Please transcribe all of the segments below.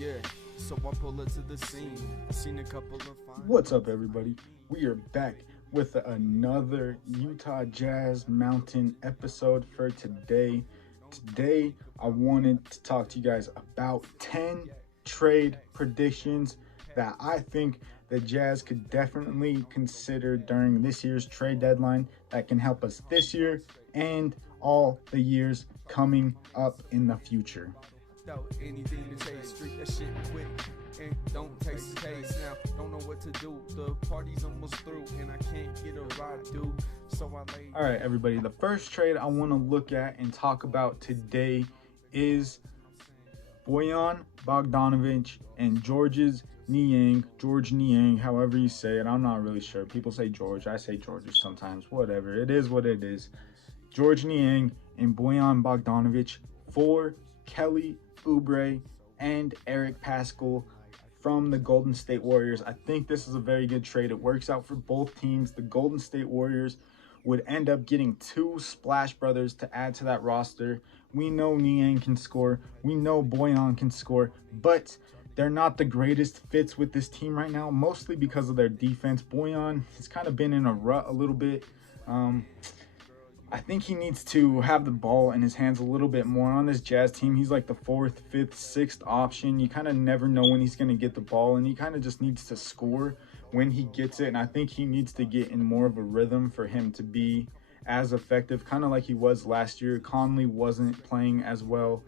Yeah, so I pull her to the scene. Seen a couple of fine. What's up, everybody? We are back with another Utah Jazz Mountain episode for today. Today, I wanted to talk to you guys about 10 trade predictions that I think the Jazz could definitely consider during this year's trade deadline that can help us this year and all the years coming up in the future. Anything to taste, street that shit quick. And don't taste the taste now. Don't know what to do. The party's almost through, and I can't get a ride, dude. So I lay. All right, everybody. The first trade I want to look at and talk about today is Bojan Bogdanovic and George Niang, however you say it. I'm not really sure. People say George. I say George sometimes. Whatever. It is what it is. George Niang and Bojan Bogdanovic for Kelly Oubre and Eric Paschall from the Golden State Warriors. I think this is a very good trade. It works out for both teams. The Golden State Warriors would end up getting two Splash Brothers to add to that roster. We know Niang can score. We know Bojan can score, but they're not the greatest fits with this team right now, mostly because of their defense. Bojan has kind of been in a rut a little bit. I think he needs to have the ball in his hands a little bit more on this Jazz team. He's like the fourth, fifth, sixth option. You kind of never know when he's going to get the ball, and he kind of just needs to score when he gets it. And I think he needs to get in more of a rhythm for him to be as effective, kind of like he was last year. Conley wasn't playing as well.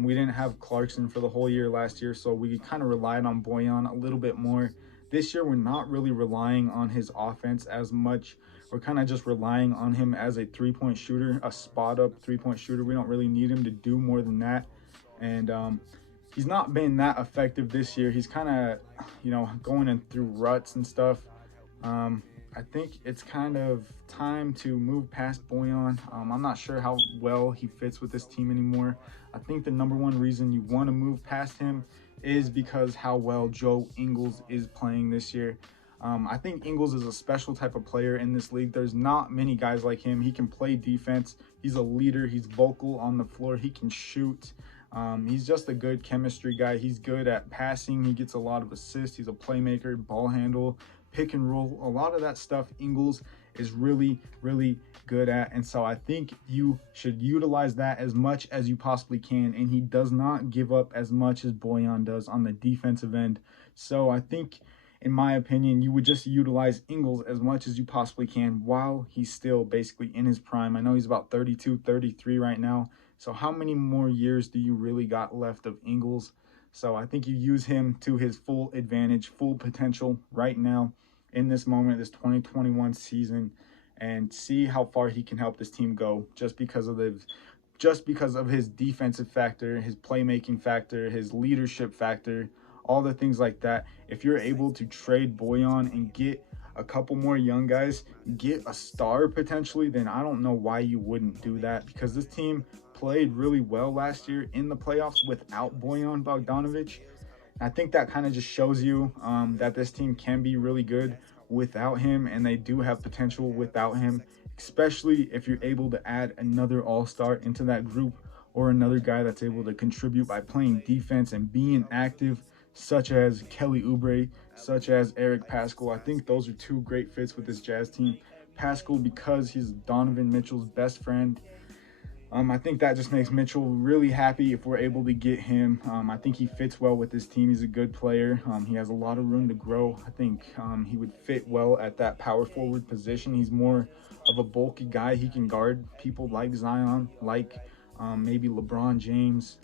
We didn't have Clarkson for the whole year last year, so we kind of relied on Bojan a little bit more. This year, we're not really relying on his offense as much. We're kind of just relying on him as a three-point shooter, a spot-up three-point shooter. We don't really need him to do more than that. And he's not been that effective this year. He's kind of, going in through ruts and stuff. I think it's kind of time to move past Bojan. I'm not sure how well he fits with this team anymore. I think the number one reason you want to move past him is because how well Joe Ingles is playing this year. I think Ingles is a special type of player in this league. There's not many guys like him. He can play defense. He's a leader. He's vocal on the floor. He can shoot. He's just a good chemistry guy. He's good at passing. He gets a lot of assists. He's a playmaker, ball handle, pick and roll. A lot of that stuff Ingles is really, really good at. And so I think you should utilize that as much as you possibly can. And he does not give up as much as Bojan does on the defensive end. So I think, in my opinion, you would just utilize Ingles as much as you possibly can while he's still basically in his prime. I know he's about 32, 33 right now. So how many more years do you really got left of Ingles? So I think you use him to his full advantage, full potential right now in this moment, this 2021 season, and see how far he can help this team go just because of his defensive factor, his playmaking factor, his leadership factor, all the things like that. If you're able to trade Bojan and get a couple more young guys, get a star potentially, then I don't know why you wouldn't do that, because this team played really well last year in the playoffs without Bojan Bogdanovic. I think that kind of just shows you that this team can be really good without him, and they do have potential without him, especially if you're able to add another all-star into that group or another guy that's able to contribute by playing defense and being active, such as Kelly Oubre, such as Eric Paschall. I think those are two great fits with this Jazz team. Paschall, because he's Donovan Mitchell's best friend. I think that just makes Mitchell really happy if we're able to get him. I think he fits well with this team. He's a good player. He has a lot of room to grow. I think he would fit well at that power forward position. He's more of a bulky guy. He can guard people like Zion, like maybe LeBron James,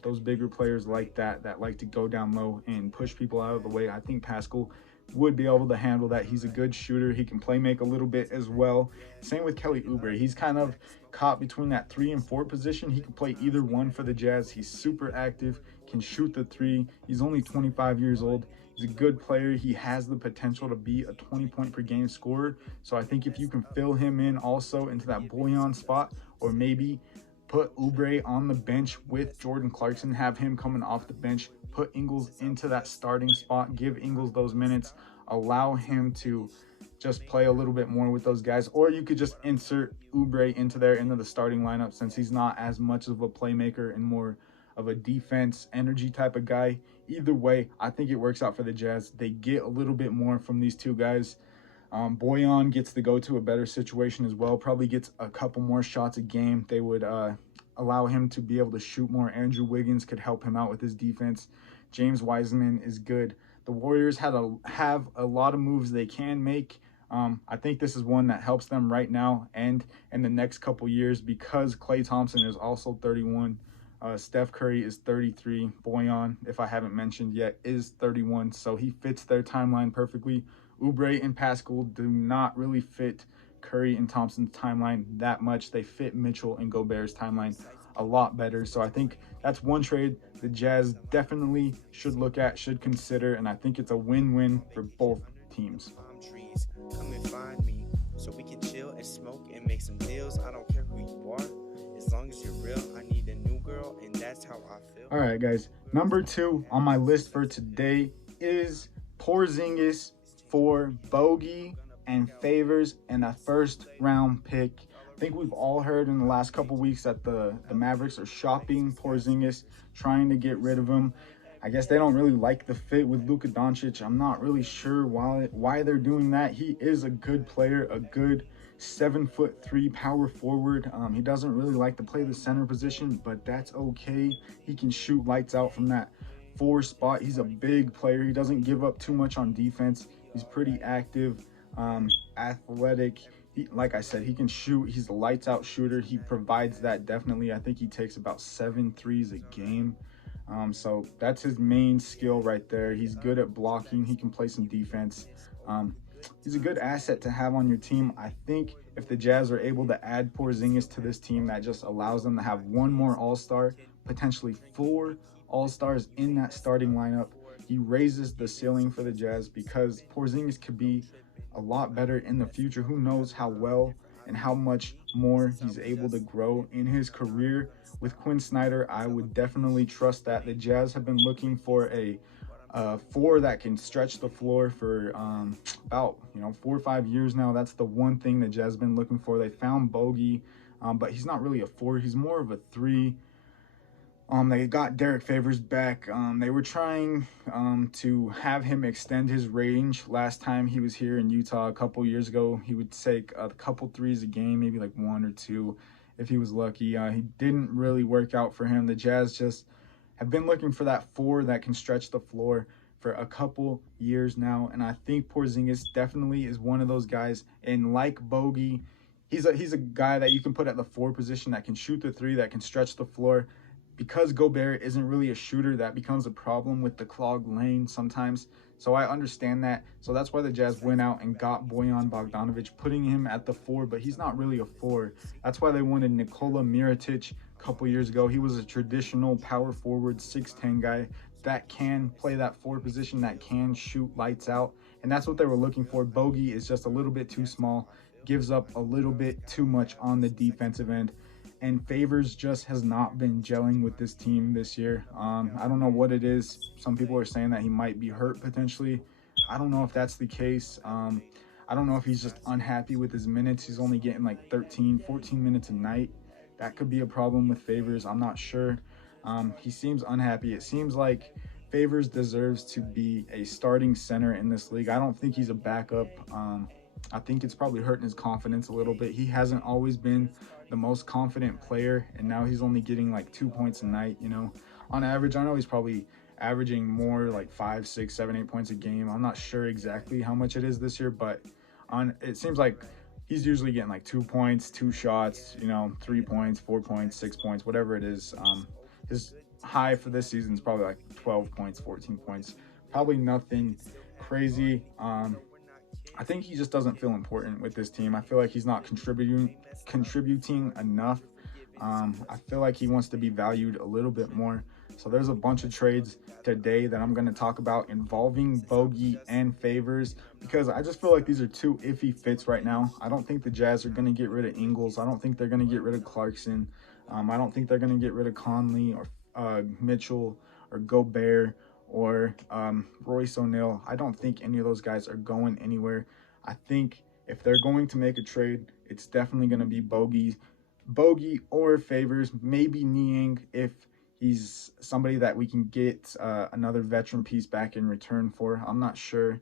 those bigger players like that like to go down low and push people out of the way. I think Paschall would be able to handle that. He's a good shooter. He can play make a little bit as well. Same with Kelly Oubre. He's kind of caught between that 3 and 4 position. He can play either one for the Jazz. He's super active, can shoot the three. He's only 25 years old. He's a good player. He has the potential to be a 20-point per game scorer. So I think if you can fill him in also into that Bojan spot, or maybe put Oubre on the bench with Jordan Clarkson, have him coming off the bench, put Ingles into that starting spot, give Ingles those minutes, allow him to just play a little bit more with those guys. Or you could just insert Oubre into the starting lineup, since he's not as much of a playmaker and more of a defense energy type of guy. Either way, I think it works out for the Jazz. They get a little bit more from these two guys. Boyan gets to go to a better situation as well, probably gets a couple more shots a game. They would allow him to be able to shoot more. Andrew Wiggins could help him out with his defense. James Wiseman is good. The Warriors have a lot of moves they can make. I think this is one that helps them right now and in the next couple years, because Klay Thompson is also 31. Steph Curry is 33. Boyan, if I haven't mentioned yet, is 31. So he fits their timeline perfectly. Oubre and Pascal do not really fit Curry and Thompson's timeline that much. They fit Mitchell and Gobert's timeline a lot better. So I think that's one trade the Jazz definitely should look at, should consider, and I think it's a win-win for both teams. Come and find me so we can chill and smoke and make some deals. I don't care who you are, as long as you're real. I need a new girl, and that's how I feel. All right, guys. Number 2 on my list for today is Porzingis for Bogey and Favors and a first-round pick. I think we've all heard in the last couple weeks that the Mavericks are shopping Porzingis, trying to get rid of him. I guess they don't really like the fit with Luka Doncic. I'm not really sure why they're doing that. He is a good player, a good 7'3" power forward. He doesn't really like to play the center position, but that's okay. He can shoot lights out from that 4 spot. He's a big player. He doesn't give up too much on defense. He's pretty active, athletic. Like I said, he can shoot. He's a lights out shooter. He provides that definitely. I think he takes about 7 threes a game. So that's his main skill right there. He's good at blocking. He can play some defense. He's a good asset to have on your team. I think if the Jazz are able to add Porzingis to this team, that just allows them to have one more all-star, potentially 4 all-stars in that starting lineup. He raises the ceiling for the Jazz because Porzingis could be a lot better in the future. Who knows how well and how much more he's able to grow in his career. With Quinn Snyder, I would definitely trust that. The Jazz have been looking for a 4 that can stretch the floor for about 4 or 5 years now. That's the one thing the Jazz have been looking for. They found Bogey, but he's not really a 4. He's more of a 3. They got Derrick Favors back. They were trying to have him extend his range. Last time he was here in Utah a couple years ago, he would take a couple threes a game, maybe like 1 or 2 if he was lucky. He didn't really work out for him. The Jazz just have been looking for that 4 that can stretch the floor for a couple years now, and I think Porzingis definitely is one of those guys. And like Bogey, he's a guy that you can put at the 4 position that can shoot the 3, that can stretch the floor. Because Gobert isn't really a shooter, that becomes a problem with the clogged lane sometimes. So I understand that. So that's why the Jazz went out and got Bojan Bogdanovic, putting him at the 4, but he's not really a 4. That's why they wanted Nikola Mirotic a couple years ago. He was a traditional power forward, 6'10" guy that can play that 4 position, that can shoot lights out. And that's what they were looking for. Bogey is just a little bit too small, gives up a little bit too much on the defensive end. And Favors just has not been gelling with this team this year. I don't know what it is. Some people are saying that he might be hurt potentially. I don't know if that's the case. I don't know if he's just unhappy with his minutes. He's only getting like 13, 14 minutes a night. That could be a problem with Favors. I'm not sure. He seems unhappy. It seems like Favors deserves to be a starting center in this league. I don't think he's a backup. I think it's probably hurting his confidence a little bit. He hasn't always been the most confident player, and now he's only getting like 2 points a night, on average. I know he's probably averaging more like 5, 6, 7, 8 points a game. I'm not sure exactly how much it is this year, but it seems like he's usually getting like 2 points, 2 shots, 3 points, 4 points, 6 points, whatever it is. His high for this season is probably like 12 points, 14 points, probably nothing crazy. I think he just doesn't feel important with this team. I feel like he's not contributing enough. I feel like he wants to be valued a little bit more. So there's a bunch of trades today that I'm going to talk about involving Bogey and Favors, because I just feel like these are 2 iffy fits right now. I don't think the Jazz are going to get rid of Ingles. I don't think they're going to get rid of Clarkson. I don't think they're going to get rid of Conley or Mitchell or Gobert or Royce O'Neal. I don't think any of those guys are going anywhere. I think if they're going to make a trade, it's definitely going to be Bogey or Favors, maybe Niang if he's somebody that we can get another veteran piece back in return for. I'm not sure.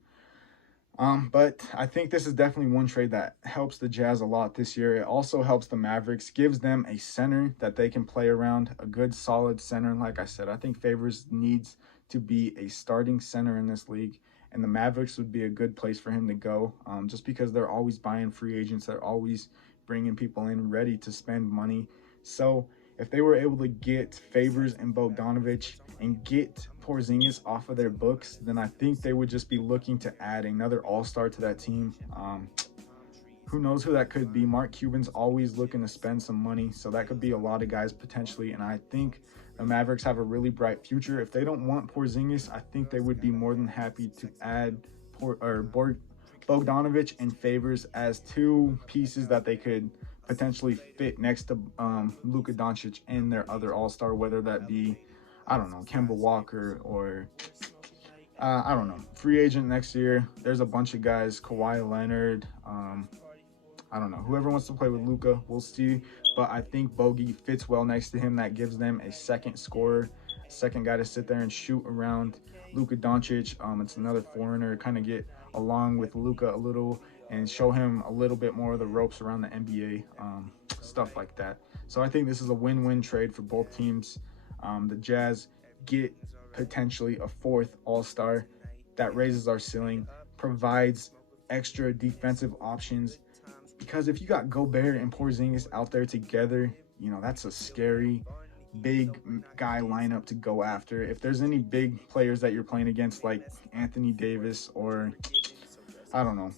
But I think this is definitely one trade that helps the Jazz a lot this year. It also helps the Mavericks, gives them a center that they can play around, a good solid center. Like I said, I think Favors needs to be a starting center in this league, and the Mavericks would be a good place for him to go, just because they're always buying free agents. They're always bringing people in ready to spend money. So if they were able to get Favors and Bogdanovic and get Porzingis off of their books, then I think they would just be looking to add another all-star to that team. Who knows who that could be? Mark Cuban's always looking to spend some money, so that could be a lot of guys potentially, and I think the Mavericks have a really bright future. If they don't want Porzingis, I think they would be more than happy to add Bogdanovic and Favors as two pieces that they could potentially fit next to Luka Doncic and their other all-star, whether that be, I don't know, Kemba Walker or I don't know, free agent next year. There's a bunch of guys, Kawhi Leonard, I don't know, whoever wants to play with Luka, we'll see. But I think Bogey fits well next to him. That gives them a second scorer, a second guy to sit there and shoot around Luka Doncic. It's another foreigner, kind of get along with Luka a little and show him a little bit more of the ropes around the NBA, stuff like that. So I think this is a win-win trade for both teams. The Jazz get potentially a fourth all-star that raises our ceiling, provides extra defensive options, because if you got Gobert and Porzingis out there together, you know, that's a scary big guy lineup to go after. If there's any big players that you're playing against, like Anthony Davis or I don't know,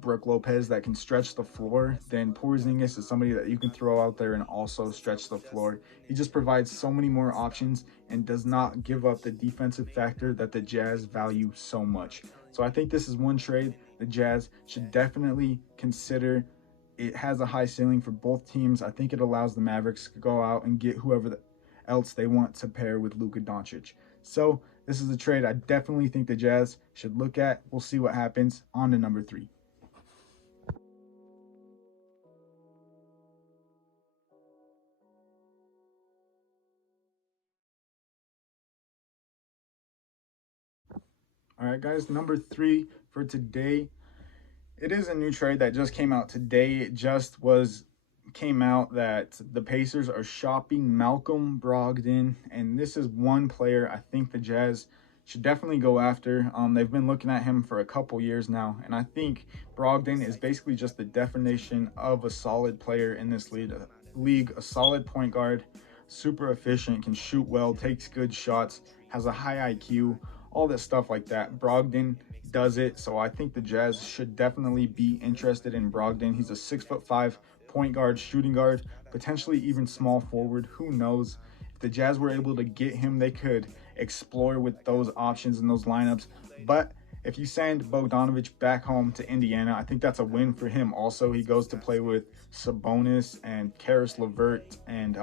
Brook Lopez, that can stretch the floor, then Porzingis is somebody that you can throw out there and also stretch the floor. He just provides so many more options and does not give up the defensive factor that the Jazz value so much. So I think this is one trade the Jazz should definitely consider. It has a high ceiling for both teams. I think it allows the Mavericks to go out and get whoever else they want to pair with Luka Doncic. So this is a trade I definitely think the Jazz should look at. We'll see what happens. On to number 3. All right, guys, number 3 for today. It is a new trade that just came out today. It just came out that the Pacers are shopping Malcolm Brogdon, and this is one player I think the Jazz should definitely go after. They've been looking at him for a couple years now, and I think Brogdon is basically just the definition of a solid player in this league, a solid point guard, super efficient, can shoot well, takes good shots, has a high IQ, all that stuff like that. Brogdon does it, so I think the Jazz should definitely be interested in Brogdon. He's a 6'5" point guard, shooting guard, potentially even small forward. Who knows? If the Jazz were able to get him, they could explore with those options and those lineups. But if you send Bogdanovic back home to Indiana, I think that's a win for him. Also, he goes to play with Sabonis and Karis LeVert and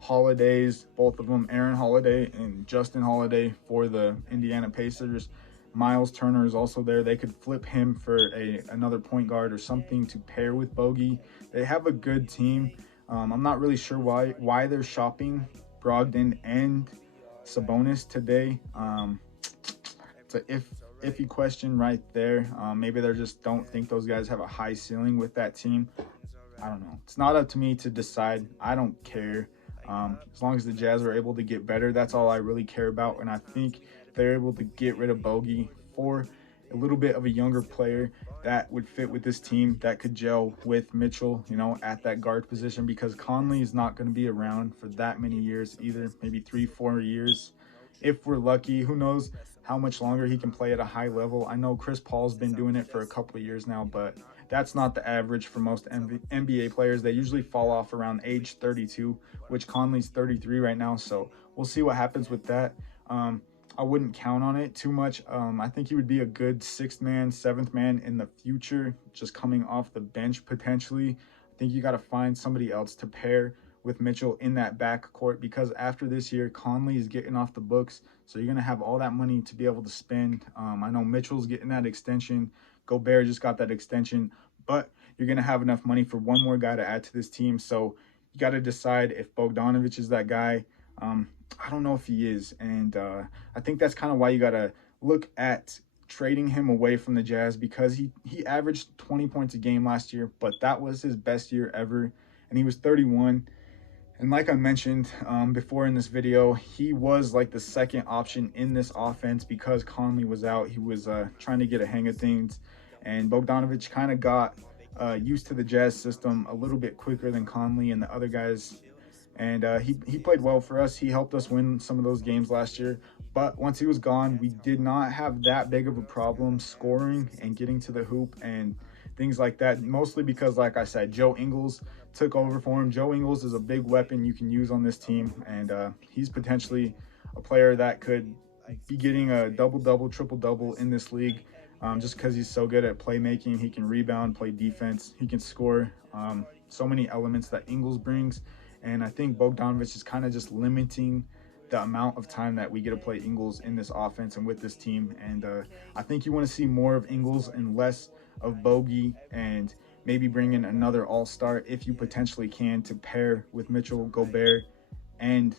Holidays, both of them, Aaron Holiday and Justin Holiday for the Indiana Pacers. Miles Turner is also there. They could flip him for another point guard or something to pair with Bogey. They have a good team. I'm not really sure why they're shopping Brogdon and Sabonis today. It's an iffy question right there. Maybe they just don't think those guys have a high ceiling with that team. I don't know. It's not up to me to decide. I don't care. As long as the Jazz are able to get better, that's all I really care about. And I think they're able to get rid of Bogey for a little bit of a younger player that would fit with this team, that could gel with Mitchell, you know, at that guard position, because Conley is not going to be around for that many years either, maybe 3-4 years. If we're lucky, who knows how much longer he can play at a high level. I know Chris Paul's been doing it for a couple of years now, but that's not the average for most NBA players. They usually fall off around age 32, which Conley's 33 right now, so we'll see what happens with that. I wouldn't count on it too much. I think he would be a good 6th man, 7th man in the future, just coming off the bench potentially. I think you got to find somebody else to pair with Mitchell in that backcourt, because after this year, Conley is getting off the books, so you're going to have all that money to be able to spend. I know Mitchell's getting that extension. Gobert just got that extension, but you're going to have enough money for one more guy to add to this team, so you got to decide if Bogdanovic is that guy. I don't know if he is. And I think that's kind of why you got to look at trading him away from the Jazz, because he averaged 20 points a game last year, but that was his best year ever. And he was 31. And like I mentioned before in this video, he was like the second option in this offense because Conley was out. He was trying to get a hang of things. And Bogdanovic kind of got used to the Jazz system a little bit quicker than Conley and the other guys. And he played well for us. He helped us win some of those games last year. But once he was gone, we did not have that big of a problem scoring and getting to the hoop and things like that. Mostly because, like I said, Joe Ingles took over for him. Joe Ingles is a big weapon you can use on this team. And he's potentially a player that could be getting a double-double, triple-double in this league. Just because he's so good at playmaking. He can rebound, play defense. He can score. So many elements that Ingles brings. And I think Bogdanovic is kind of just limiting the amount of time that we get to play Ingles in this offense and with this team. And I think you want to see more of Ingles and less of Bogey, and maybe bring in another all-star if you potentially can to pair with Mitchell, Gobert, and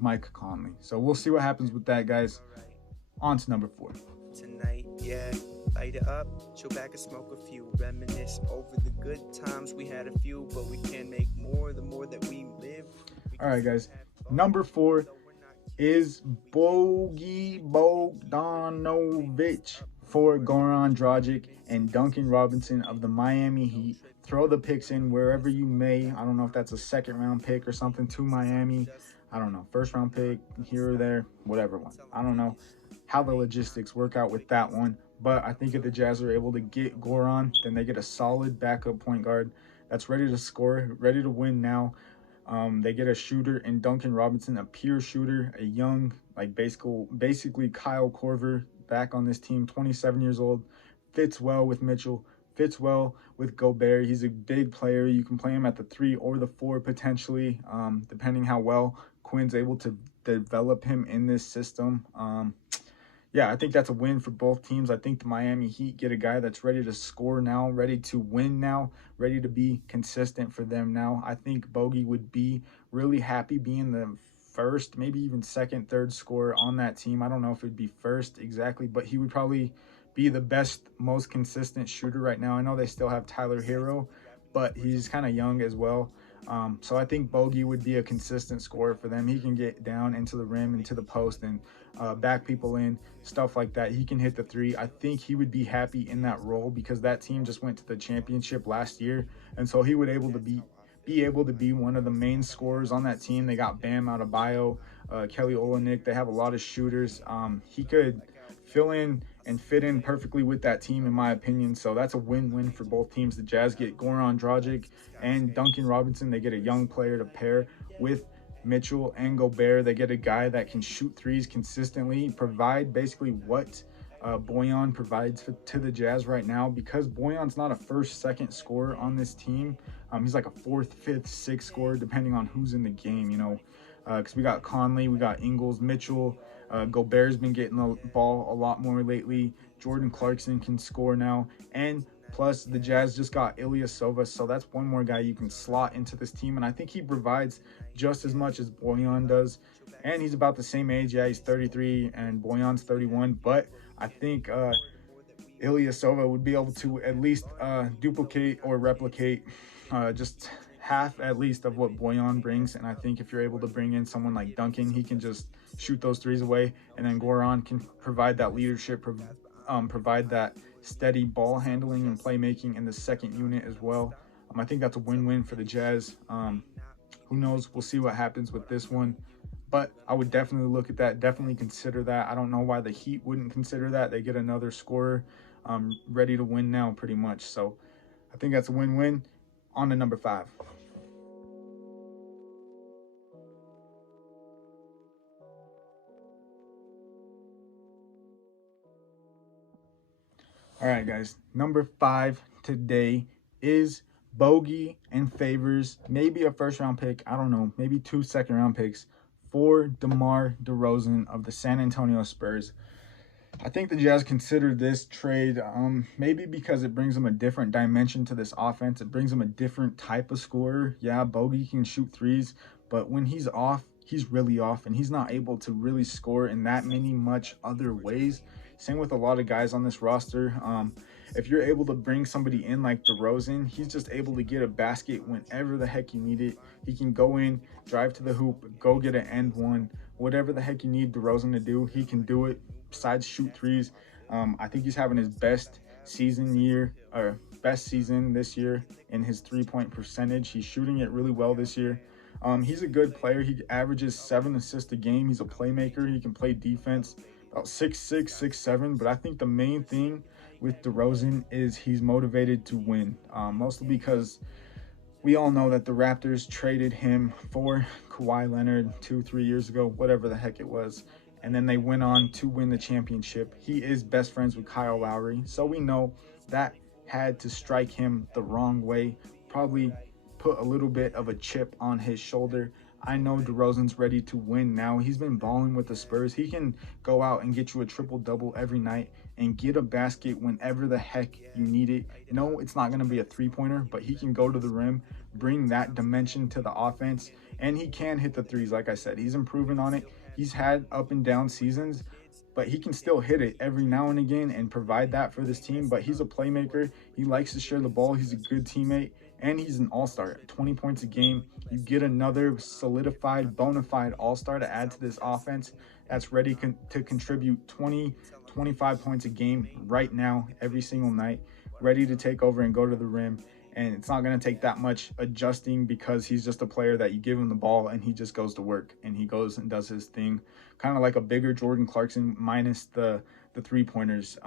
Mike Conley. So we'll see what happens with that, guys. On to number 4. Tonight, yeah, light it up, chill back and smoke a few, reminisce over the good times. We had a few, but we can make more the more that we live. All right, guys. Number 4 is Bogdanovic for Goran Dragic and Duncan Robinson of the Miami Heat. Throw the picks in wherever you may. I don't know if that's a second-round pick or something to Miami. I don't know. First-round pick here or there, whatever one. I don't know how the logistics work out with that one. But I think if the Jazz are able to get Goran, then they get a solid backup point guard that's ready to score, ready to win now. They get a shooter in Duncan Robinson, a pure shooter, a young, like basically Kyle Korver back on this team, 27 years old, fits well with Mitchell, fits well with Gobert. He's a big player. You can play him at the 3 or the 4 potentially, depending how well Quinn's able to develop him in this system. Yeah, I think that's a win for both teams. I think the Miami Heat get a guy that's ready to score now, ready to win now, ready to be consistent for them now. I think Bogey would be really happy being the first, maybe even second, third scorer on that team. I don't know if it'd be first exactly, but he would probably be the best, most consistent shooter right now. I know they still have Tyler Hero, but he's kind of young as well. So I think Bogey would be a consistent scorer for them. He can get down into the rim, into the post, and back people in, stuff like that. He can hit the 3. I think he would be happy in that role because that team just went to the championship last year, and so he would be able to be one of the main scorers on that team. They got Bam Adebayo, Kelly Olynyk. They have a lot of shooters. He could fill in and fit in perfectly with that team, in my opinion. So that's a win-win for both teams. The Jazz get Goran Dragic and Duncan Robinson. They get a young player to pair with Mitchell and Gobert. They get a guy that can shoot threes consistently, provide basically what Bojan provides to the Jazz right now, because Bojan's not a first, second scorer on this team. He's like a 4th, 5th, 6th scorer, depending on who's in the game, you know, because we got Conley, we got Ingles, Mitchell. Gobert's been getting the ball a lot more lately. Jordan Clarkson can score now. And plus, the Jazz just got Ilyasova, so that's one more guy you can slot into this team. And I think he provides just as much as Bojan does. And he's about the same age. Yeah, he's 33 and Bojan's 31. But I think Ilyasova would be able to at least duplicate or replicate just half at least of what Bojan brings. And I think if you're able to bring in someone like Duncan, he can just shoot those threes away, and then Goran can provide that leadership, provide that steady ball handling and playmaking in the second unit as well. I think that's a win-win for the Jazz. Who knows? We'll see what happens with this one, but I would definitely look at that, definitely consider that. I don't know why the Heat wouldn't consider that. They get another scorer ready to win now pretty much. So I think that's a win-win. On to number 5. All right, guys. Number 5 today is Bogey and favors maybe a first-round pick. I don't know, maybe 2 second-round picks for Demar DeRozan of the San Antonio Spurs. I think the Jazz considered this trade maybe because it brings them a different dimension to this offense. It brings them a different type of scorer. Yeah, Bogey can shoot threes, but when he's off, he's really off, and he's not able to really score in that much other ways. Same with a lot of guys on this roster. If you're able to bring somebody in like DeRozan, he's just able to get a basket whenever the heck you need it. He can go in, drive to the hoop, go get an end one, whatever the heck you need DeRozan to do, he can do it. Besides shoot threes, I think he's having his best season this year in his 3-point percentage. He's shooting it really well this year. He's a good player. He averages 7 assists a game. He's a playmaker. He can play defense, about 6'6", 6'7". But I think the main thing with DeRozan is he's motivated to win, mostly because we all know that the Raptors traded him for Kawhi Leonard 2-3 years ago, whatever the heck it was. And then they went on to win the championship. He is best friends with Kyle Lowry. So we know that had to strike him the wrong way, probably put a little bit of a chip on his shoulder. I know DeRozan's ready to win now. He's been balling with the Spurs. He can go out and get you a triple-double every night and get a basket whenever the heck you need it. No, it's not going to be a three-pointer, but he can go to the rim, bring that dimension to the offense, and he can hit the threes. Like I said, he's improving on it. He's had up and down seasons, but he can still hit it every now and again and provide that for this team. But he's a playmaker. He likes to share the ball. He's a good teammate, and he's an all-star. 20 points a game. You get another solidified, bona fide all-star to add to this offense that's ready to contribute 20, 25 points a game right now, every single night, ready to take over and go to the rim. And it's not going to take that much adjusting because he's just a player that you give him the ball and he just goes to work and he goes and does his thing. Kind of like a bigger Jordan Clarkson minus the three-pointers.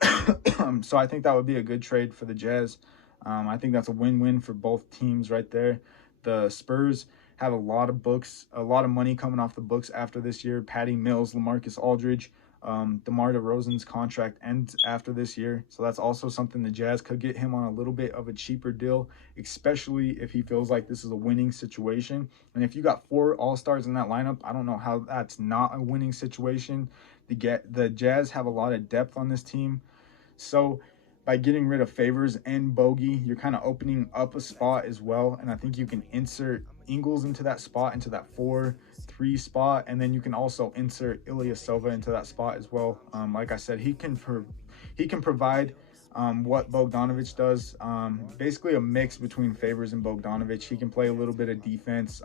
So I think that would be a good trade for the Jazz. I think that's a win-win for both teams right there. The Spurs have a lot of money coming off the books after this year. Patty Mills, LaMarcus Aldridge, DeMar DeRozan's contract ends after this year. So that's also something the Jazz could get him on a little bit of a cheaper deal, especially if he feels like this is a winning situation. And if you got 4 all-stars in that lineup, I don't know how that's not a winning situation. The Jazz have a lot of depth on this team. So by getting rid of Favors and Bogey, you're kind of opening up a spot as well. And I think you can insert Ingles into that spot, into that 4-3 spot. And then you can also insert Ilyasova into that spot as well. Like I said, he can provide what Bogdanovic does. Basically a mix between Favors and Bogdanovic. He can play a little bit of defense.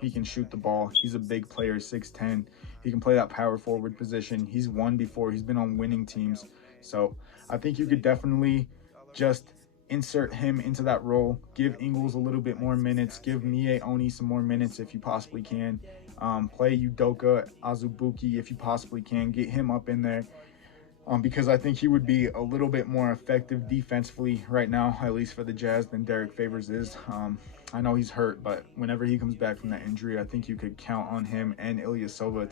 He can shoot the ball. He's a big player, 6'10". He can play that power forward position. He's won before. He's been on winning teams. So I think you could definitely just insert him into that role, give Ingles a little bit more minutes, give Mie Oni some more minutes if you possibly can. Play Udoka Azubuike if you possibly can. Get him up in there because I think he would be a little bit more effective defensively right now, at least for the Jazz, than Derrick Favors is. I know he's hurt, but whenever he comes back from that injury, I think you could count on him and Ilyasova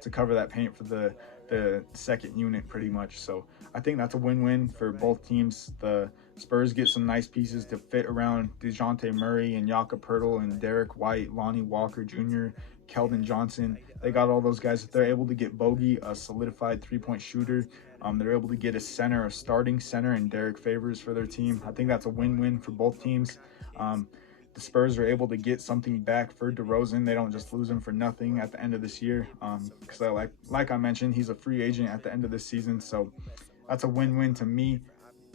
to cover that paint for the second unit pretty much. So I think that's a win-win for both teams. The Spurs get some nice pieces to fit around DeJounte Murray and Jakob Poeltl and Derek White, Lonnie Walker Jr., Keldon Johnson. They got all those guys. If they're able to get Bogey, a solidified three-point shooter, they're able to get a starting center, and Derrick Favors for their team. I think that's a win-win for both teams. The Spurs are able to get something back for DeRozan. They don't just lose him for nothing at the end of this year. Because like I mentioned, he's a free agent at the end of this season. So that's a win-win to me.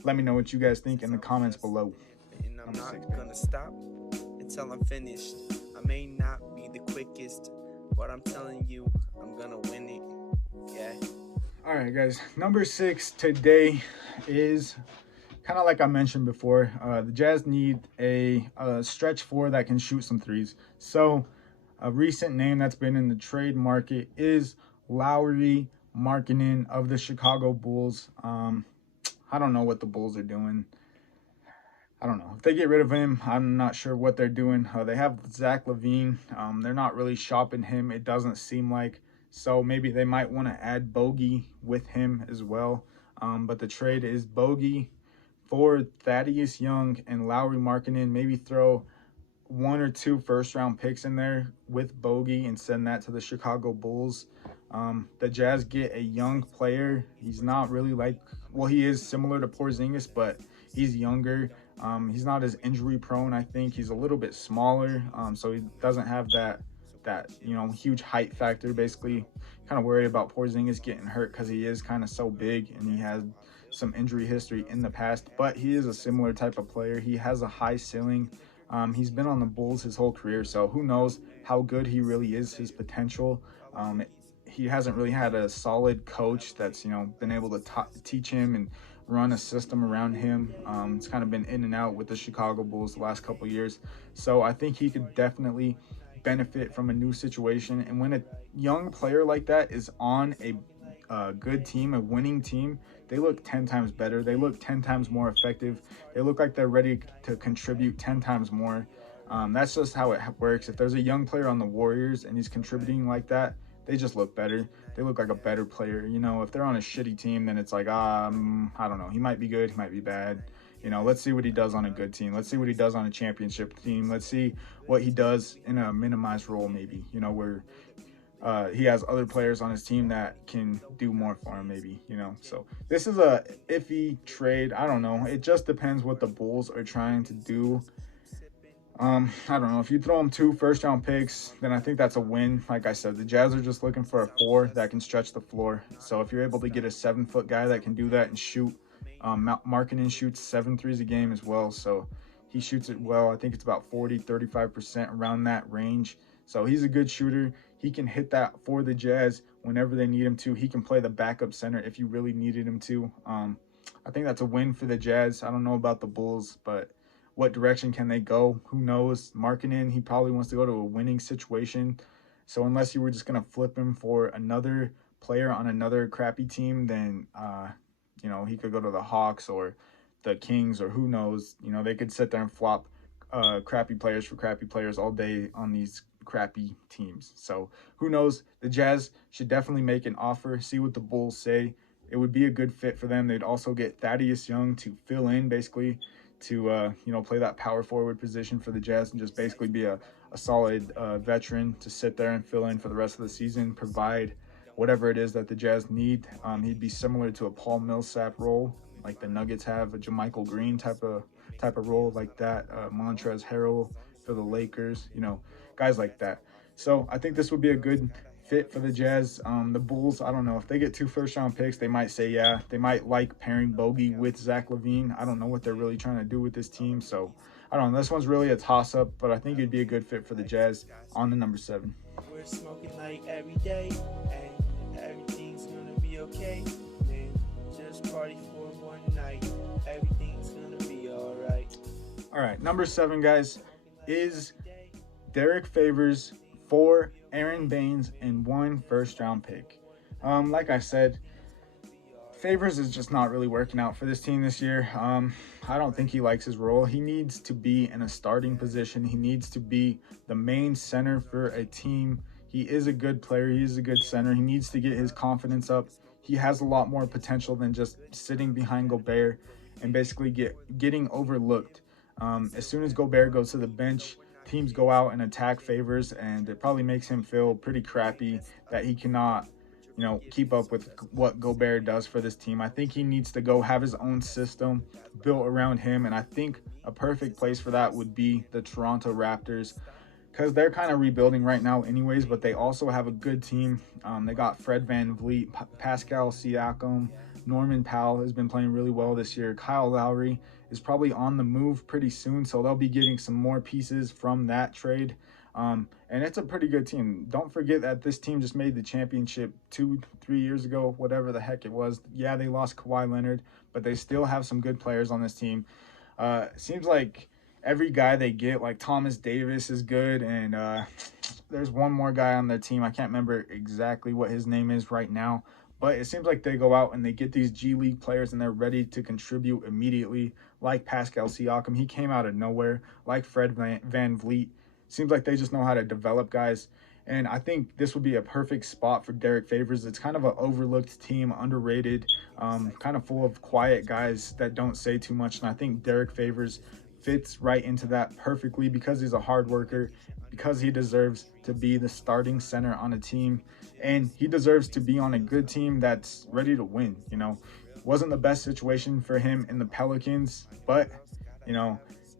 Let me know what you guys think in the comments below. And I'm not gonna stop until I'm finished. I may not be the quickest, but I'm telling you, I'm gonna win it. Yeah. All right, guys. Number 6 today is kind of like I mentioned before. The Jazz need a stretch 4 that can shoot some threes. So a recent name that's been in the trade market is Lauri Markkanen of the Chicago Bulls. I don't know what the Bulls are doing. I don't know. If they get rid of him, I'm not sure what they're doing. They have Zach LaVine. They're not really shopping him, it doesn't seem like. So maybe they might want to add Bogey with him as well. But the trade is Bogey for Thaddeus Young and Lauri Markkanen. Maybe throw 1 or 2 first-round picks in there with Bogey and send that to the Chicago Bulls. The Jazz get a young player. He's not really he is similar to Porzingis, but he's younger. He's not as injury prone, I think. He's a little bit smaller, so he doesn't have that that huge height factor. Basically, kind of worried about Porzingis getting hurt because he is kind of so big and he has some injury history in the past. But he is a similar type of player. He has a high ceiling. He's been on the Bulls his whole career, so who knows how good he really is, his potential. He hasn't really had a solid coach that's been able to teach him and run a system around him. It's kind of been in and out with the Chicago Bulls the last couple of years, so I think he could definitely benefit from a new situation. And when a young player like that is on a good team, a winning team, they look 10 times better. They look 10 times more effective. They look like they're ready to contribute 10 times more. That's just how it works. If there's a young player on the Warriors and he's contributing like that, they just look better. They look like a better player. If they're on a shitty team, then it's like, I don't know. He might be good. He might be bad. Let's see what he does on a good team. Let's see what he does on a championship team. Let's see what he does in a minimized role, maybe, where he has other players on his team that can do more for him, maybe, So this is a iffy trade. I don't know. It just depends what the Bulls are trying to do. I don't know. If you throw them 2 first-round picks, then I think that's a win. Like I said, the Jazz are just looking for a 4 that can stretch the floor. So if you're able to get a 7-foot guy that can do that and shoot, Markkanen shoots 7 threes a game as well. So he shoots it well. I think it's about 35% around that range. So he's a good shooter. He can hit that for the Jazz whenever they need him to. He can play the backup center if you really needed him to. I think that's a win for the Jazz. I don't know about the Bulls, but what direction can they go? Who knows? Markkanen, he probably wants to go to a winning situation. So unless you were just going to flip him for another player on another crappy team, then, he could go to the Hawks or the Kings or who knows. They could sit there and flop crappy players for crappy players all day on these crappy teams. So who knows? The Jazz should definitely make an offer, see what the Bulls say. It would be a good fit for them. They'd also get Thaddeus Young to fill in, basically, to play that power forward position for the Jazz and just basically be a solid veteran to sit there and fill in for the rest of the season, provide whatever it is that the Jazz need. He'd be similar to a Paul Millsap role, like the Nuggets have, a JaMychal Green type of role like that, Montrezl Harrell for the Lakers, guys like that. So I think this would be a good fit for the Jazz. The Bulls, I don't know. If they get 2 first-round picks, they might say, yeah. They might like pairing Bogey with Zach LaVine. I don't know what they're really trying to do with this team. So, I don't know. This one's really a toss-up, but I think it'd be a good fit for the Jazz on the number 7. We're smoking like every day, and everything's gonna be okay. Man, just party for one night. Everything's gonna be alright. All right, number 7, guys, is Derrick Favors for Aaron Baines and 1 first-round pick. Like I said, Favors is just not really working out for this team this year. I don't think he likes his role. He needs to be in a starting position. He needs to be the main center for a team. He is a good player. He is a good center. He needs to get his confidence up. He has a lot more potential than just sitting behind Gobert and basically getting overlooked. As soon as Gobert goes to the bench, teams go out and attack Favors, and it probably makes him feel pretty crappy that he cannot, keep up with what Gobert does for this team. I think he needs to go have his own system built around him, and I think a perfect place for that would be the Toronto Raptors, because they're kind of rebuilding right now anyways, but they also have a good team. They got Fred VanVleet, Pascal Siakam, Norman Powell has been playing really well this year. Kyle Lowry is probably on the move pretty soon, so they'll be getting some more pieces from that trade. And it's a pretty good team. Don't forget that this team just made the championship 2-3 years ago, whatever the heck it was. Yeah, they lost Kawhi Leonard, but they still have some good players on this team. Seems like every guy they get, like Thomas Davis is good, and there's one more guy on their team. I can't remember exactly what his name is right now, but it seems like they go out and they get these G League players and they're ready to contribute immediately, like Pascal Siakam. He came out of nowhere, like Fred VanVleet. Seems like they just know how to develop guys. And I think this would be a perfect spot for Derrick Favors. It's kind of an overlooked team, underrated, kind of full of quiet guys that don't say too much. And I think Derrick Favors fits right into that perfectly because he's a hard worker, because he deserves to be the starting center on a team, and he deserves to be on a good team that's ready to win. Wasn't the best situation for him in the Pelicans, but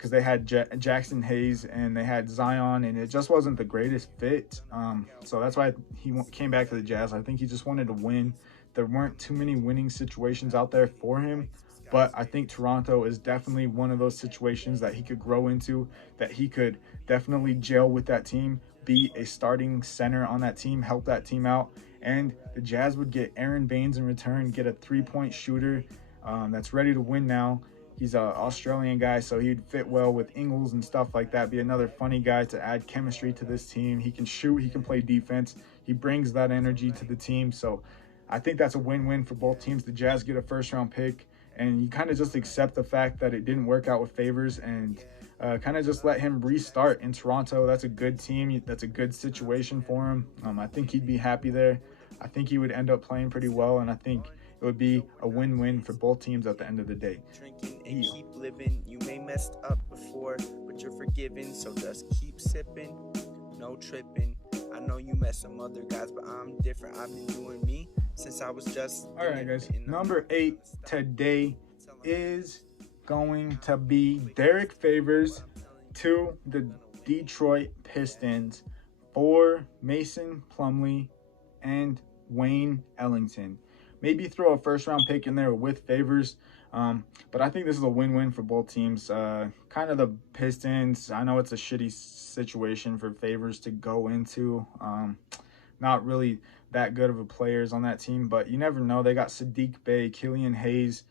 because they had Jackson Hayes and they had Zion, and it just wasn't the greatest fit. So that's why he came back to the Jazz. I think he just wanted to win. There weren't too many winning situations out there for him, but I think Toronto is definitely one of those situations that he could grow into, that he could definitely gel with that team, be a starting center on that team, help that team out, and the Jazz would get Aaron Baines in return, get a three-point shooter that's ready to win now. He's an Australian guy, so he'd fit well with Ingles and stuff like that, be another funny guy to add chemistry to this team. He can shoot, he can play defense, he brings that energy to the team. So I think that's a win-win for both teams. The Jazz get a first-round pick, and you kind of just accept the fact that it didn't work out with Favors, and kind of just let him restart in Toronto. That's a good team. That's a good situation for him. I think he'd be happy there. I think he would end up playing pretty well, and I think it would be a win-win for both teams at the end of the day. Drinking and keep living. You may messed up before, but you're forgiven. So just keep sipping, no tripping. I know you met some other guys, but I'm different. I've been doing me since I was just. All right, guys. Number 8 today is going to be Derrick Favors to the Detroit Pistons for Mason Plumlee and Wayne Ellington. Maybe throw a first-round pick in there with Favors, but I think this is a win-win for both teams. Kind of the Pistons, I know it's a shitty situation for Favors to go into. Not really that good of a players on that team, but you never know. They got Sadiq Bey, Killian Hayes,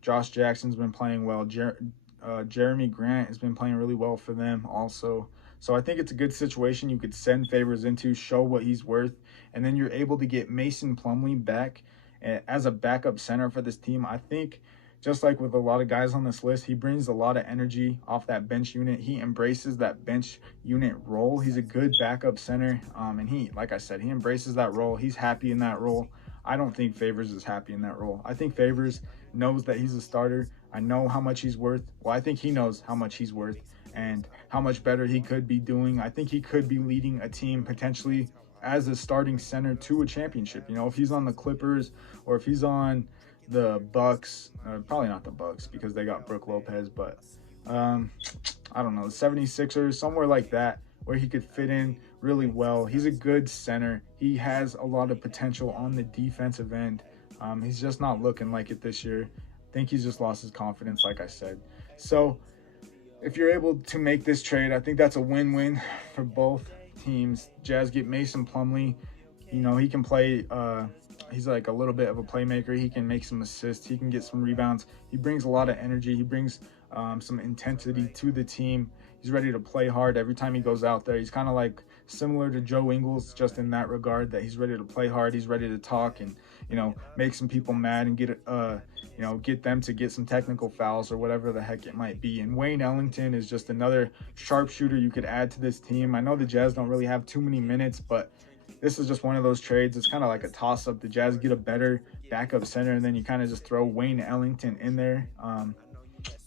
Josh Jackson's been playing well. Jeremy Grant has been playing really well for them also. So I think it's a good situation you could send Favors into, show what he's worth, and then you're able to get Mason Plumlee back as a backup center for this team. I think just like with a lot of guys on this list, he brings a lot of energy off that bench unit. He embraces that bench unit role. He's a good backup center, and he, like I said, he embraces that role. He's happy in that role. I don't think Favors is happy in that role. I think Favors knows that he's a starter. I know how much he's worth. Well, I think he knows how much he's worth and how much better he could be doing. I think he could be leading a team potentially as a starting center to a championship. You know, if he's on the Clippers or if he's on the Bucks, probably not the Bucks because they got Brook Lopez, but I don't know, the 76ers, somewhere like that where he could fit in really well. He's a good center. He has a lot of potential on the defensive end. He's just not looking like it this year. I think he's just lost his confidence, like I said. So if you're able to make this trade, I think that's a win-win for both teams. Jazz get Mason Plumlee. You know, he can play, he's like a little bit of a playmaker. He can make some assists. He can get some rebounds. He brings a lot of energy. He brings some intensity to the team. He's ready to play hard every time he goes out there. He's kind of like similar to Joe Ingles, just in that regard, that he's ready to play hard. He's ready to talk and, you know, make some people mad and get get them to get some technical fouls or whatever the heck it might be. And Wayne Ellington is just another sharpshooter you could add to this team. I know the Jazz don't really have too many minutes, but this is just one of those trades. It's kind of like a toss-up. The Jazz get a better backup center, and then you kind of just throw Wayne Ellington in there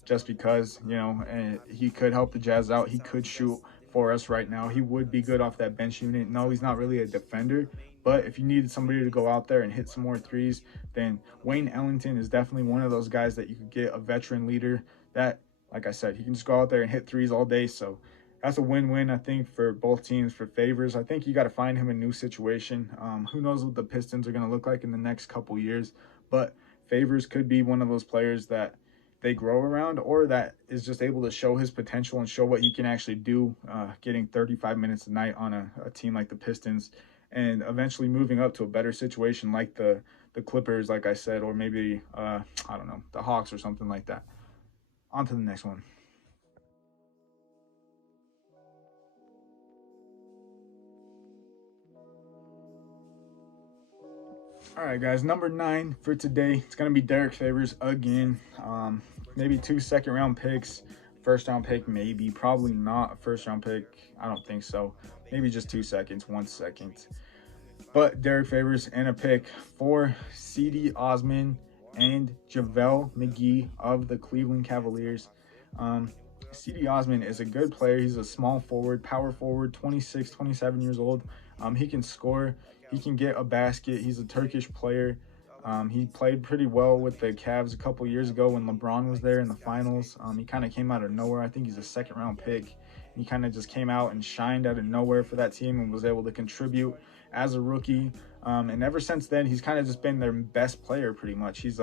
just because, you know, he could help the Jazz out. He could shoot for us right now. He would be good off that bench unit. No, he's not really a defender, but if you needed somebody to go out there and hit some more threes, then Wayne Ellington is definitely one of those guys that you could get, a veteran leader that, like I said, he can just go out there and hit threes all day. So that's a win-win, I think, for both teams. For Favors, I think you got to find him a new situation. Who knows what the Pistons are going to look like in the next couple years, but Favors could be one of those players that they grow around, or that is just able to show his potential and show what he can actually do, getting 35 minutes a night on a team like the Pistons, and eventually moving up to a better situation like the Clippers, like I said, or maybe, I don't know, the Hawks or something like that. On to the next one. All right, guys, number 9 for today, it's going to be Derrick Favors again. Maybe 2 second-round picks, first-round pick, maybe, probably not a first-round pick. I don't think so. Maybe just 2 seconds, 1 second. But Derrick Favors and a pick for C.D. Osman and JaVale McGee of the Cleveland Cavaliers. C.D. Osman is a good player. He's a small forward, power forward, 26, 27 years old. He can score. He can get a basket. He's a Turkish player. He played pretty well with the Cavs a couple years ago when LeBron was there in the finals. He kind of came out of nowhere. I think he's a second-round pick. He kind of just came out and shined out of nowhere for that team and was able to contribute as a rookie. And ever since then, he's kind of just been their best player pretty much. He's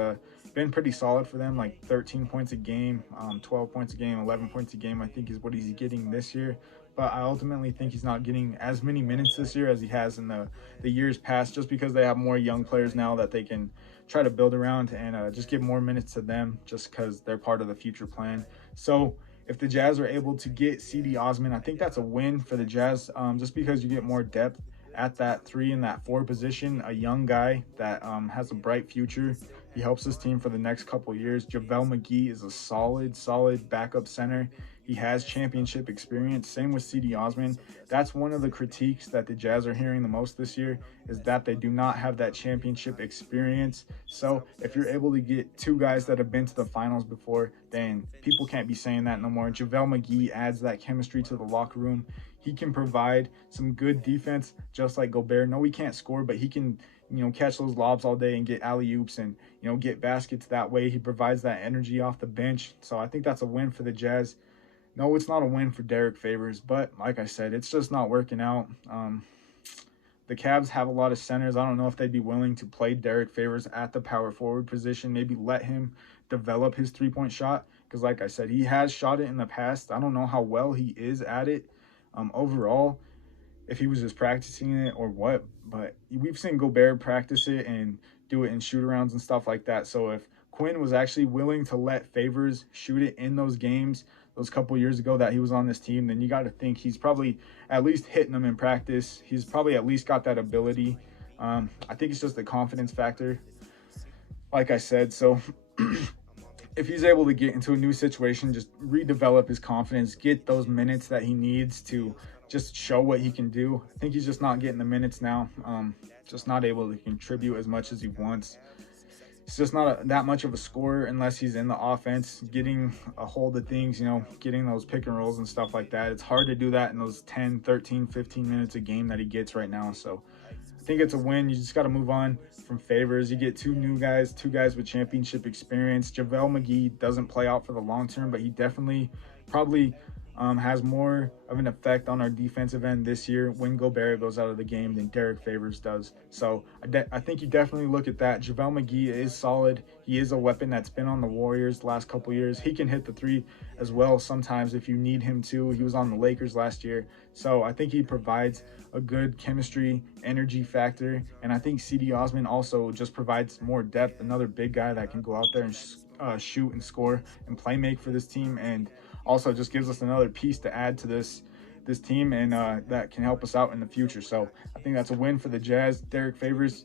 been pretty solid for them, like 13 points a game, 12 points a game, 11 points a game, I think is what he's getting this year. But I ultimately think he's not getting as many minutes this year as he has in the years past, just because they have more young players now that they can try to build around and just give more minutes to them just because they're part of the future plan. So if the Jazz are able to get C.D. Osman, I think that's a win for the Jazz, just because you get more depth at that 3 and that 4 position, a young guy that has a bright future. He helps this team for the next couple of years. JaVale McGee is a solid backup center. He has championship experience. Same with C.D. Osman. That's one of the critiques that the Jazz are hearing the most this year, is that they do not have that championship experience. So if you're able to get 2 guys that have been to the finals before, then people can't be saying that no more. JaVale McGee adds that chemistry to the locker room. He can provide some good defense just like Gobert. No, he can't score, but he can, catch those lobs all day and get alley-oops and, get baskets that way. He provides that energy off the bench. So I think that's a win for the Jazz. No, it's not a win for Derrick Favors, but like I said, it's just not working out. The Cavs have a lot of centers. I don't know if they'd be willing to play Derrick Favors at the power forward position, maybe let him develop his three-point shot, because like I said, he has shot it in the past. I don't know how well he is at it overall, if he was just practicing it or what, but we've seen Gobert practice it and do it in shoot-arounds and stuff like that. So if Quinn was actually willing to let Favors shoot it in those games those couple years ago that he was on this team, then you got to think he's probably at least hitting them in practice. He's probably at least got that ability. I think it's just the confidence factor, like I said. So if he's able to get into a new situation, just redevelop his confidence, get those minutes that he needs to just show what he can do. I think he's just not getting the minutes now, just not able to contribute as much as he wants. He's just not that much of a scorer unless he's in the offense, getting a hold of things, getting those pick and rolls and stuff like that. It's hard to do that in those 10, 13, 15 minutes a game that he gets right now. So I think it's a win. You just got to move on from Favors. You get 2 new guys, 2 guys with championship experience. JaVale McGee doesn't play out for the long term, but he definitely probably has more of an effect on our defensive end this year when Gobert goes out of the game than Derrick Favors does. So I think you definitely look at that. JaVale McGee is solid. He is a weapon that's been on the Warriors the last couple years. He can hit the 3 as well sometimes if you need him to. He was on the Lakers last year. So I think he provides a good chemistry, energy factor. And I think C.D. Osman also just provides more depth, another big guy that can go out there and shoot and score and play make for this team, and also just gives us another piece to add to this team, and that can help us out in the future. So I think that's a win for the Jazz. Derrick Favors,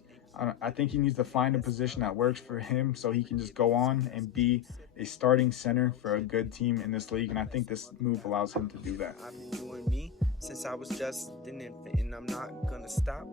I think he needs to find a position that works for him so he can just go on and be a starting center for a good team in this league, and I think this move allows him to do that. I've been doing me since I was just an infant, and I'm not gonna stop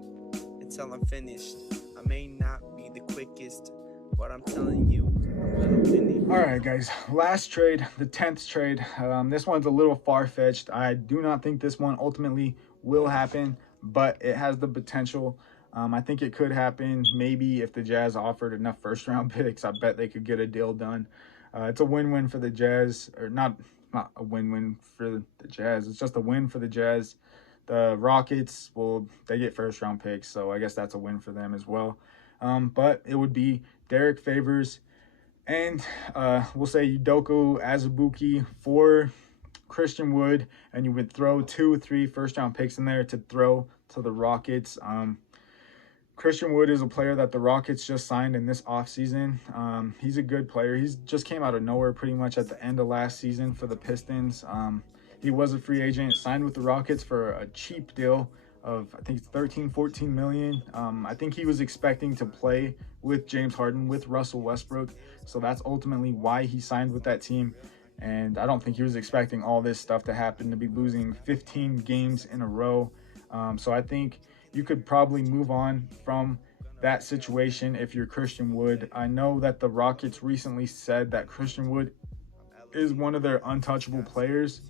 until I'm finished. I may not be the quickest, but I'm telling you, I'm gonna win it. All right, guys, last trade, the 10th trade. This one's a little far-fetched. I do not think this one ultimately will happen, but it has the potential. I think it could happen maybe if the Jazz offered enough first-round picks. I bet they could get a deal done. It's a win-win for the Jazz, or not a win-win for the Jazz. It's just a win for the Jazz. The Rockets, well, they get first-round picks, so I guess that's a win for them as well. But it would be Derrick Favors and we'll say Udoka Azubuike for Christian Wood, and you would throw 2 or 3 first-round picks in there to throw to the Rockets. Christian Wood is a player that the Rockets just signed in this offseason. He's a good player. He's just came out of nowhere pretty much at the end of last season for the Pistons. He was a free agent, signed with the Rockets for a cheap deal of, I think it's 13, 14 million. I think he was expecting to play with James Harden, with Russell Westbrook. So that's ultimately why he signed with that team. And I don't think he was expecting all this stuff to happen, to be losing 15 games in a row. So I think you could probably move on from that situation if you're Christian Wood. I know that the Rockets recently said that Christian Wood is one of their untouchable players.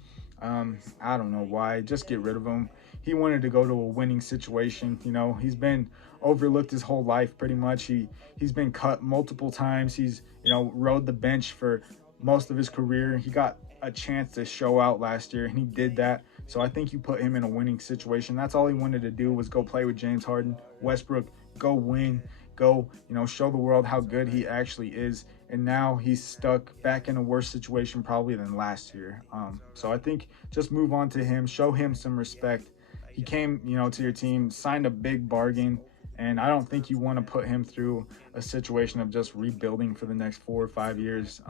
I don't know why. Just get rid of him. he wanted to go to a winning situation. You know, he's been overlooked his whole life pretty much. He's been cut multiple times. He's, you know, rode the bench for most of his career. He got a chance to show out last year, and he did that. So I think you put him in a winning situation. That's all he wanted to do, was go play with James Harden, Westbrook, go win, go, you know, show the world how good he actually is. And now he's stuck back in a worse situation probably than last year. So I think just move on to him, show him some respect. He came, you know, to your team, signed a big bargain, and I don't think you want to put him through a situation of just rebuilding for the next 4 or 5 years.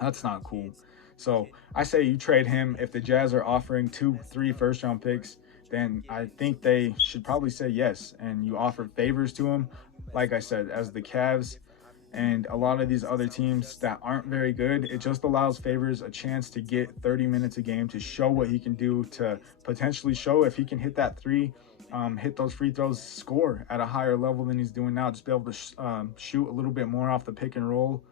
That's not cool. So I say you trade him. If the Jazz are offering 2-3 first-round picks, then I think they should probably say yes. And you offer favors to him, like I said, as the Cavs and a lot of these other teams that aren't very good. It just allows Favors a chance to get 30 minutes a game, to show what he can do, to potentially show if he can hit that three, hit those free throws, score at a higher level than he's doing now, just be able to shoot a little bit more off the pick and roll.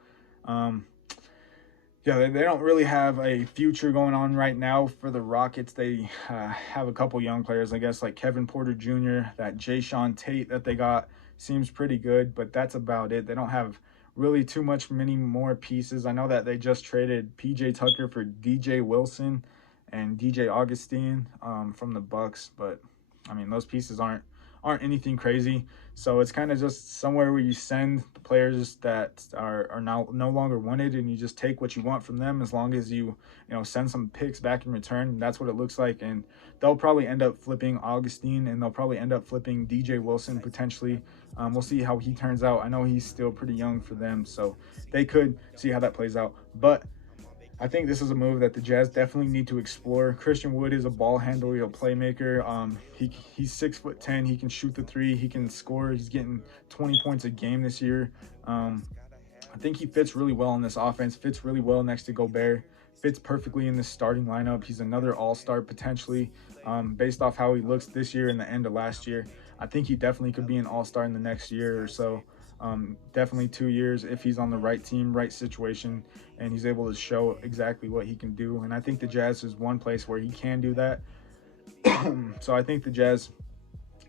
Yeah, they don't really have a future going on right now for the Rockets. They have a couple young players, I guess, like Kevin Porter Jr., that Jayshawn Tate that they got seems pretty good, but that's about it. They don't have really many more pieces. I know that they just traded PJ Tucker for DJ Wilson and DJ Augustine from the Bucks, but I mean, those pieces aren't anything crazy. So it's kind of just somewhere where you send the players that are now no longer wanted, and you just take what you want from them, as long as you send some picks back in return. That's what it looks like. And they'll probably end up flipping Augustine, and they'll probably end up flipping DJ Wilson potentially. We'll see how he turns out. I know he's still pretty young for them, so they could see how that plays out. But I think this is a move that the Jazz definitely need to explore. Christian Wood is a ball handler, a playmaker. He's 6'10". He can shoot the three. He can score. He's getting 20 points a game this year. I think he fits really well in this offense. Fits really well next to Gobert. Fits perfectly in this starting lineup. He's another all-star potentially, based off how he looks this year and the end of last year. I think he definitely could be an all-star in the next year or so. Definitely 2 years if he's on the right team, right situation, and he's able to show exactly what he can do. And I think the Jazz is one place where he can do that. So I think the Jazz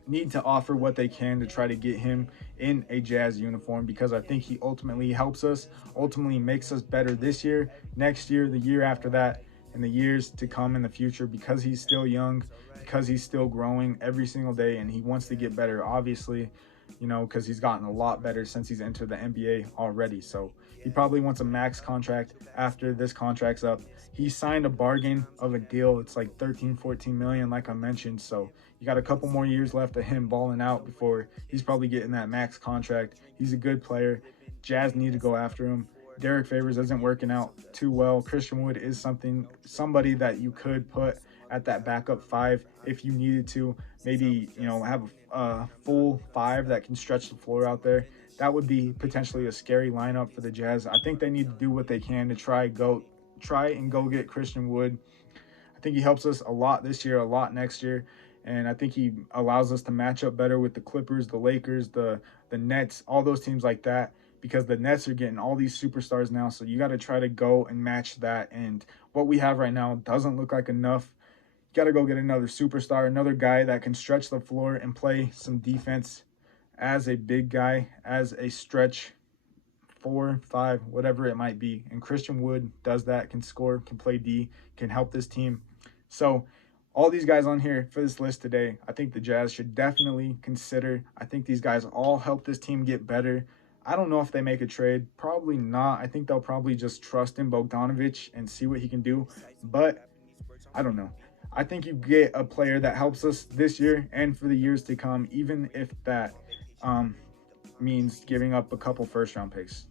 need to offer what they can to try to get him in a Jazz uniform, because I think he ultimately helps us, ultimately makes us better this year, next year, the year after that, and the years to come in the future, because he's still young, because he's still growing every single day, and he wants to get better, obviously, because he's gotten a lot better since he's entered the NBA already. So he probably wants a max contract after this contract's up. He signed a bargain of a deal. It's like 13-14 million, like I mentioned. So you got a couple more years left of him balling out before he's probably getting that max contract. He's a good player. Jazz need to go after him. Derrick Favors isn't working out too well. Christian Wood is somebody that you could put at that backup five if you needed to. Maybe, have a full five that can stretch the floor out there. That would be potentially a scary lineup for the Jazz. I think they need to do what they can to try and go get Christian Wood. I think he helps us a lot this year, a lot next year, and I think he allows us to match up better with the Clippers, the Lakers, the Nets, all those teams like that, because the Nets are getting all these superstars now. So you got to try to go and match that, and what we have right now doesn't look like enough. You got to go get another superstar, another guy that can stretch the floor and play some defense as a big guy, as a stretch 4, 5, whatever it might be. And Christian Wood does that, can score, can play D, can help this team. So all these guys on here for this list today, I think the Jazz should definitely consider. I think these guys all help this team get better. I don't know if they make a trade. Probably not. I think they'll probably just trust in Bogdanovic and see what he can do. But I don't know. I think you get a player that helps us this year and for the years to come, even if that means giving up a couple first-round picks.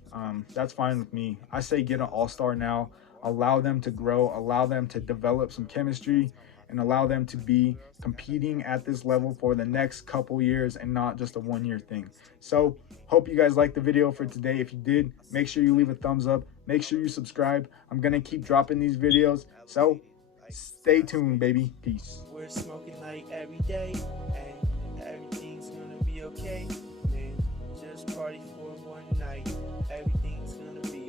That's fine with me. I say get an all-star now. Allow them to grow. Allow them to develop some chemistry, and allow them to be competing at this level for the next couple years and not just a one-year thing. So hope you guys liked the video for today. If you did, make sure you leave a thumbs up. Make sure you subscribe. I'm going to keep dropping these videos. So stay tuned, baby. Peace. We're smoking like every day, and everything's gonna be okay, man. Just party for one night. Everything's gonna be